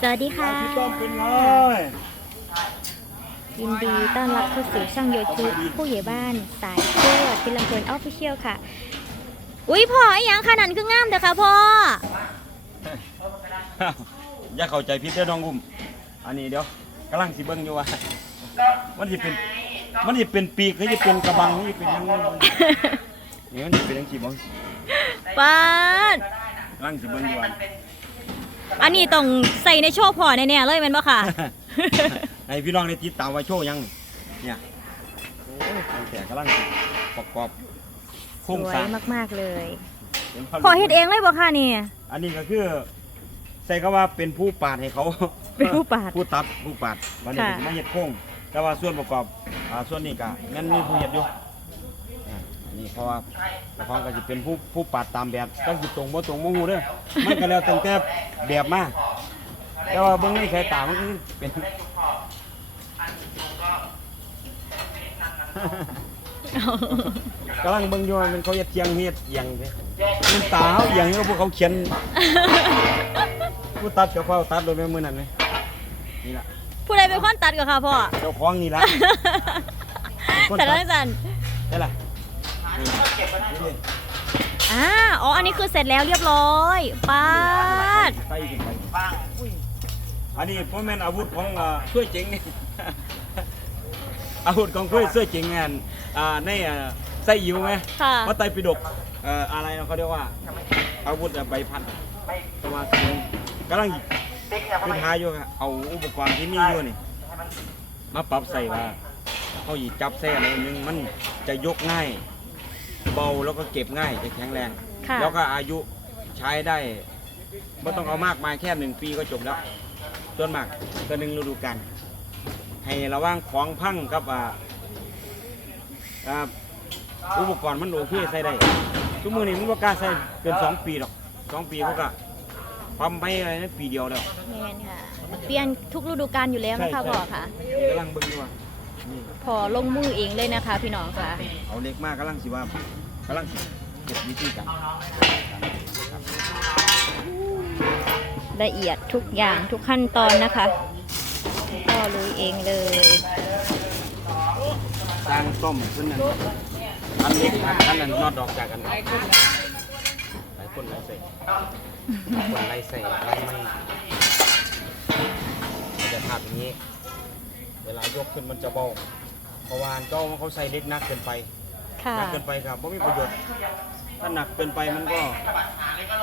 สวัสดีค่ะ พี่ต้อมเป็นไงยินดีต้อนรับเข้าสู่ช่อง YouTube ผู้ใหญ่บ้านสายเชื่อพิลำเพลินออฟฟิเชียลค่ะ อุ้ยพ่อไอ้หยังขนาดคืองามเด้อค่ะพ่อ อย่าเข้าใจผิดเด้อน้องอุ้มอันนี้เดี๋ยวกำลังสิเบิ่งอยู่ว่ามันสิเป็นมันสิเป็นปีกหรือสิเป็นกระบังหรือสิเป็นหยังไงนี่มันสิเป็นจังซี่บ่ป้าดกำลังสิเบิ่งอยู่ว่า อันนี้ต้องใส่ในโชว์พ่อแน่ๆเลยแม่นบ่ค่ะ ให้พี่น้องได้ติดตามว่าโชว์หยัง เนี่ยโอ้ยแต่กำลังสิประกอบโคสรงวสร้ายงมากๆเลย เป็นพระพ่อเฮ็ดเองเลยบ่ค่ะนี่ อันนี้ก็คือใส่ก็ว่าเป็นผู้ปาดให้เขา เป็นผู้ปาด ผู้ตัดผู้ปาดวันนี้ค่ะมาเฮ็ดโค้งแต่ว่าส่วนประกอบอ่าส่วนนี้ก็แม่นมีผู้เฮ็ดอยู่อ่าอั นนี้เพราะว่าเจ้าของก็สิเป็นผู้ผู้ปาดตามแบบจังสิตรงบ่ตรงบ่ฮู้เด้อมันก็แล้วตั้งแต่แบบมาแต่ว่าเบิ่งในสายตามันคือเป็นกำลังเบิ่งอยู่ว่ามันเขาเฮ็ดเทียงเฮ็ดเอียงเด้มันตาเขาเอียงแล้วพวกเขาเขียนผู้ตัดกับเขาตัดโดยแม่มือนั่นเลยนี่ละผู้ใดเป็นคนตัดก็ค่ะพ่อเจ้าของนี่ละคนแต่ตัละดสันได้ละนี่นี่ อ่าอ๋อ อันนี้คือเสร็จแล้วเรียบร้อยป้าดไปขึ้นไปอุ้ยอันนี้พ่อแม่นอาวุธของอ่าช่วยเจ๋งนี่อาวุธของช่วยช่วยเจ๋งงานอ่าในอ่าไส้อิ๋วไหมค่ะพระไตรปิฎกเอ่ออะไรนะเขาเรียกว่า อาวุธใบพัดประมาณนี้กำลังขึ้นหาอยู่ครับเอาอุปกรณ์ที่มีอยู่นี่ มาปรับใส่ว่าเขาหยิบจับใส่อะไรหนึงมันจะยกง่าย เบาแล้วก็เก็บง่ายจะแข็งแรง ค่ะ แล้วก็อายุใช้ได้ไม่ต้องเอามากมายแค่หนึ่งปีก็จบแล้วส่วนมากก็หนึ่งฤดูกาลให้ระว่างของพังกับอ่าอ่าอุปกรณ์มันโอเคใส่ได้ทุกมือนี่มันก็กล้าใส่เกินสองปีหรอกสองปีเขาก็ปั๊มไปอะไรนะปีเดียวแล้วแมนค่ะ เปลี่ยนทุกฤดูกาลอยู่แล้วนะคะพ่อค่ะกำลังเบิ่งอยู่ว่านี่ พอลงมือเองเลยนะคะ พี่น้องค่ะ เอาเล็กมากกำลังสิว่ากำลังสิเก็บวิธีการละเอียดทุกอย่างทุกขั้นตอนนะคะพ่อลุยเองเลยสร้างต้มขึ้นนั่นอันเล็กอันนั้นนอดดอกจากกันหลายคนหลายคนหลายใส่หลายคนหลายใส่หลายไม่มันจะทับอย่างนี้ เวลายกขึ้นมันจะเบาเพราะว่าอันเจ้าเขาใส่เล็กนักเกินไปค่ะหนักเกินไปครับไม่มีประโยชน์ ถ้าหนักเกินไปมันก็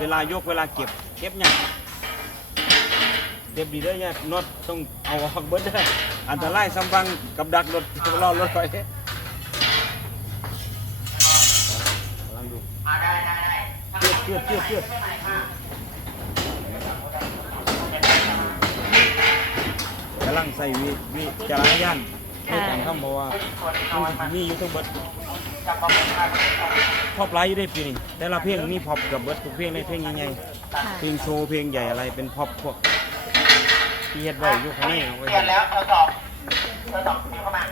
เวลายกเวลาเก็บเก็บยากเก็บดีเด้อเนี่ยน็อตต้องเอาออกเบิดเด้ออันตรายซ้ำฟังกับดักรถรอรถไฟลองดูเชือดเชือดเชือด ลังใส่วิวิจารณญาณในการทำเพราะว่ามันสิมีอยู่ทั้งเบิดพอบไลฟ์อยู่ได้ปีนี้แต่ละเพลงมีพอบกับเบิร์ดทุกเพลงในเพลงใหญ่ค่ะๆเพลงโชว์เพลงใหญ่อะไรเป็นพอบพวกที่เฮ็ดไว้อยู่ข้างในเอาไว้เปลี่ยนแล้วเธอสอบเธอสอบพิมพ์เข้ามา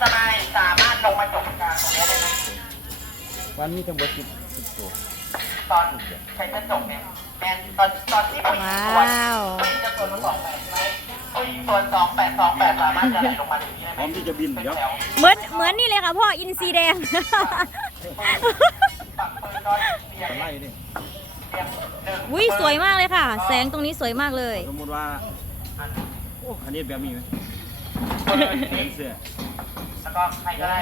สบายสามารถลงมาจบการตรงนี้ได้ไหมวันนี้ทั้งเบิดสิบสิบตัว ตอนใช้กระจกเนี่ยแมนตอนตอนที่ผู้หญิงสวนว้าวผู้หญิงจะสวนสองแปดใช่ไหมผู้หญิงสวนสองแปดสองแปดสามารถจะไหลลงมาอย่างนี้ได้ไหมร้อมที่จะบินเดี๋ยว เหมือนเหมือนนี่เลยค่ะพ่ออินซีแดง ปักปืนร้อยเรียงจะไล่นี่เรียงหนึ่งอุ้ยสวยมากเลยค่ะ แสงตรงนี้สวยมากเลย สมมติว่าโอ้อันนี้แบบนี้ไหมเป็นเสื้อแล้วก็ใครก็ได้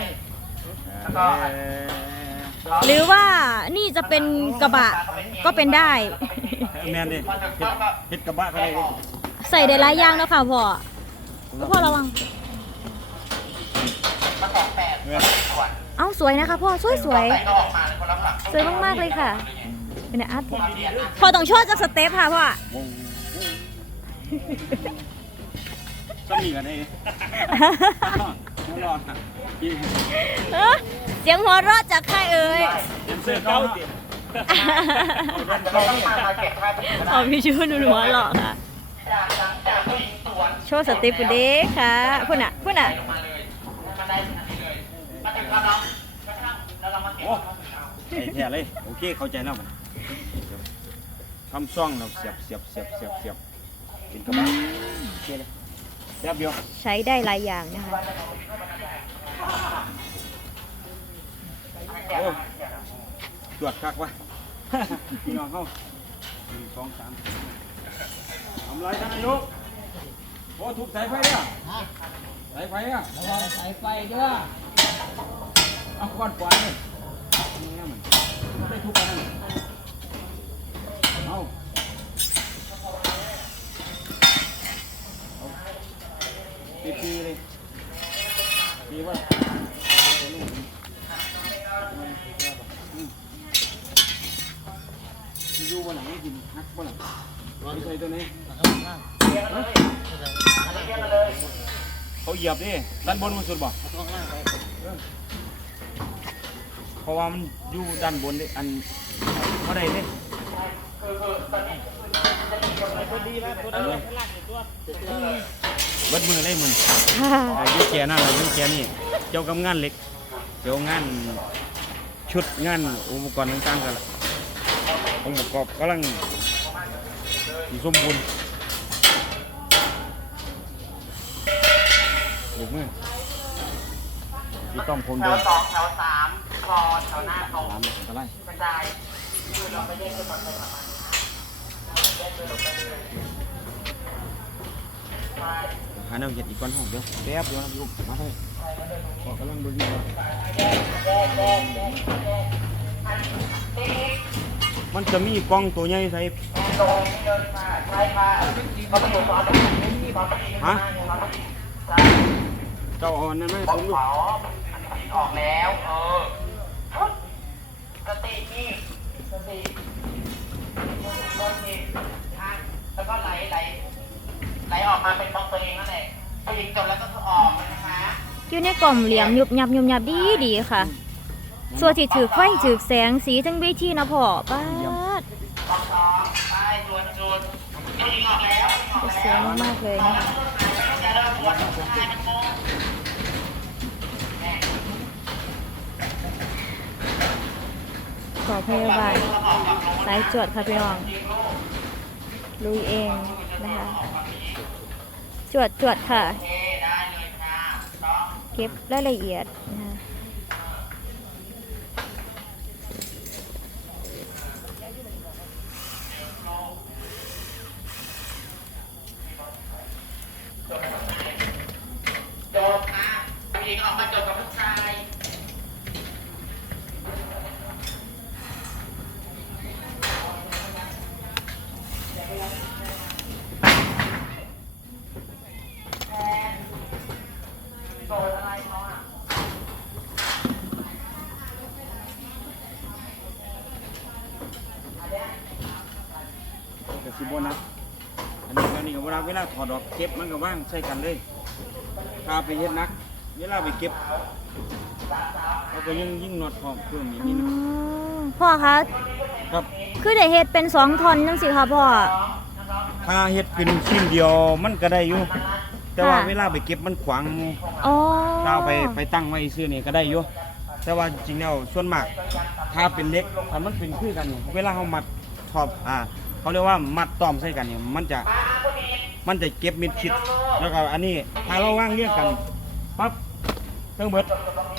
แล้วก็ เอ่อ หรือว่านี่จะเป็นกระบะก็เป็นได้ แมนนี่เฮ็ดเฮ็ดกระบะก็ได้เลยใส่ได้หลายอย่างแล้วค่ะพ่อพ่อระวังมาสองแปดแม่นสวนเอ้าสวยนะคะพ่อสวยสวยใส่ก็ออกมาเลยคนละฝั่งสวยมากๆเลยค่ะเป็นอาร์ตพอต้องโชว์จากสเต็ปค่ะพ่อวงซ้ำนี่กันได้ไม่รอดอะยิง เสียงหัวเราะจากใครเอ่ยเสื้อเก่าติเอาด้านจะเก่าไม่ต้องมาเก็บภาพอ๋อพี่ชูหนูหัวเราะค่ะจากหลังจากผู้หญิงสวนโชว์สเต็ปเด้ค่ะพุ่นอะพุ่นอะเลยมาได้ทันทีเลยมาถึงครับน้องแล้วเรามาเก็บโอ้ไอ้แท้เลยโอเคเข้าใจแล้วมันทำซ่องเราเสียบเสียบเสียบเสียบเสียบเป็นกระบะโอเคเลยแป๊บเดียวใช้ได้หลายอย่างนะคะ ตรวจคักวะพี่น้องเข้าหนึ่งสองสามทำไรท่านนายกโอ้ถูกสายไฟเนี่ยสายไฟอะระวังสายไฟด้วยเอาควันควาดเลยนี่นะมันไม่ถูกกันะอาเอาตีปีเลยปีว่าเอาลูกมันมันแก่ปะอืมมันอยู่บนหลังไม่กินฮักบนหลังรอที่ใส่ตัวนี้ เขาเหยียบดิด้านบนมันสุดบ่เพราะว่ามันอยู่ด้านบนดิอันเขาได้ดิเบิดมือเลยมึงค่ะเอออยุ่แกนั่นแหละอยุ่แกนี่เกี่ยวกับงานเหล็กเกี่ยวงานชุดงานอุปกรณ์ต่างๆกันละองค์ประกอบกำลังสีสมบูรณ์ ลูกมือที่ต้องคงแถเดิวนสองแถวสามคอแถวหน้าตรงตามอะไรกระจายคือเราไปแยกกันหมดเลยมาหาแนวเห็ดอีกก้อนห้องเดี๋ยวแป๊บเดียวนะลูกมาเถอะออกกำลังดูดีว่ามันจะมีกล้องตัวใหญ่ใส่ตรงเดินมาใช่ค่ะเขาไปอยู่ตอนนี้ตอนนี้ฮะ ใช่ เจ้าอ่อนนั่นไหมบผอกมลูกเขาออกแล้วเออสตินี่สติสติทางแล้วก็ไหลไหลไหลออกมาเป็นบล็อกตัวเองนั่นแหละพอยิงจบแล้วก็คือออกเลยนะคะอยู่ในกล่องเหลี่ยมยุบยับยุบยับดีดีค่ะ ส่วนที่ถือไฟถือแสงสีทั้งเวทีนะพ่อป้าดบล็อกสองไปจวนจวนพอยิงออกแล้วออกสวยมากๆเลยนะคะ จะเริ่มปวดชายมันโมง ข อพยาบาลสายจวดค่ะพี่น้องลุยเองนะคะจวดจวดค่ะ เก็บรายละเอียดนะคะจบนะผู้หญิงออกมาจบ โบนัสอันนี้อันนี้กับเวลาเวลาถอดออกเก็บมันก็ว่างใส่กันเลยพาไปเฮ็ดนัก เวลาไปเก็บเราก็ยิ่งยิ่งนวดพร้อมเพิ่มอีกอ๋นิดนึงอพ่อคะครับคือได้เฮ็ดเป็นสองท่อนจังสิค่ะพ่อถ้าเฮ็ดเป็นชิ้นเดียวมันก็ได้อยู่แต่ว่าค่ะเวลาไปเก็บมันขวางหมู่อ๋อถ้าเอาไปไปตั้งไว้ซื้อนี่ก็ได้อยู่แต่ว่าจริงๆแล้วส่วนมากถ้าเป็นเล็กถ้ามันเป็นคือกันนี่เวลาเขามัดชอบอ่า เขาเรียกว่ามัดต้อมใส่กันนี่มันจะมันจะเก็บมิดชิด แล้วก็อันนี้ถ้าเราว่างเรียงกันปั๊บเครื่องเบิด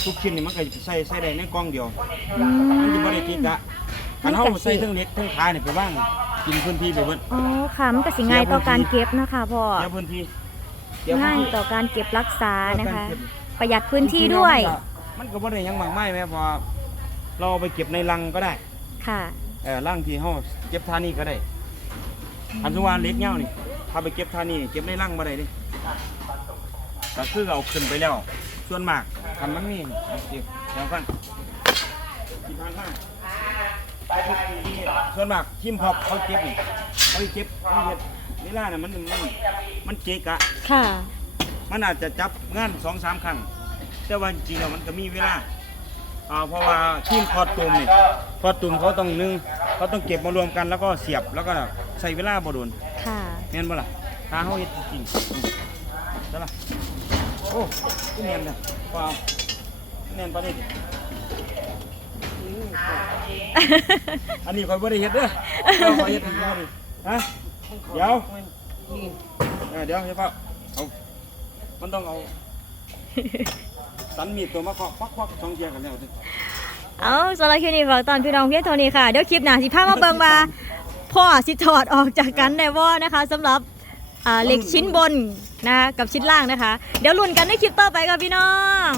ทุกชิ้นนี่มันก็ใส่ใส่ได้ในกล่องเดียวอืมันจะมบ่ได้ติดกะคันเฮาใส่เครื่องเล็กเครื่องขานี่ไปว่างกินพื้นที่ไปเบิดอ๋อค่ะมันก็สิง่ายต่อการเก็บนะคะพ่อเสียพื้นที่เสียพื้นง่ายที่ต่อการเก็บรักษานะคะเออการเก็บประหยัดพื้นที่ด้วย มันก็บ่ได้หยังมากมายแม่เพอเราเอาไปเก็บในรังก็ได้ค่ะเออรังที่เฮาเก็บท่านี้ก็ได้ อันสุวาเล็กเงานี่ถ้าไปเก็บท่านี้เก็บในรังบ่ได้เดิก็คือเอาขึ้นไปแล้ว ส่วนมากทำมันมีเดี๋ยวเดี๋ยวกันที่ผ่านมาส่วนมากทีมพอบเขาเก็บนี่เขาเก็บเขาเฮ็ดเวลาน่ะมันมันมันเจ๊กะ ค่ะ มันอาจจะจับงานสองสามครั้ง แต่ว่าจริงๆแล้วมันก็มีเวลาอ่าเพราะว่าทีมคอดตุ่มนี่คอดตุ่มเขาต้องนึ่งเขาต้องเก็บมารวมกันแล้วก็เสียบแล้วก็ ใส่เวลาบ่โดนค่ะ แม่นบ่ล่ะถ้าเฮาเฮ็ดจริงๆอืมได้ล่ะโอ้ก็แม่นเด้อว้าวแม่นปานนี้ดิอืมอันนี้คอยบ่ได้เฮ็ดเด้อเอาคอยเฮ็ดให้ดูดิฮะเดี๋ยวเออเดี๋ยวเดี๋ยวเปล่าเอามันต้องเอาสันมีดตัวมาเคาะควักควักช่องเทียกันแล้วสิเอาสำหรับคลิปนี้ฝากตอนพี่น้องเพียงเท่านี้ค่ะ เดี๋ยวคลิปหน้าสิพามาเบิ่งว่า พ่อสิถอดออกจากกันได้บ่นะคะสำหรับอ่าเหล็กชิ้นบนนะคะกับชิ้นล่างนะคะ เดี๋ยวลุ้นกันในคลิปต่อไปค่ะพี่น้อง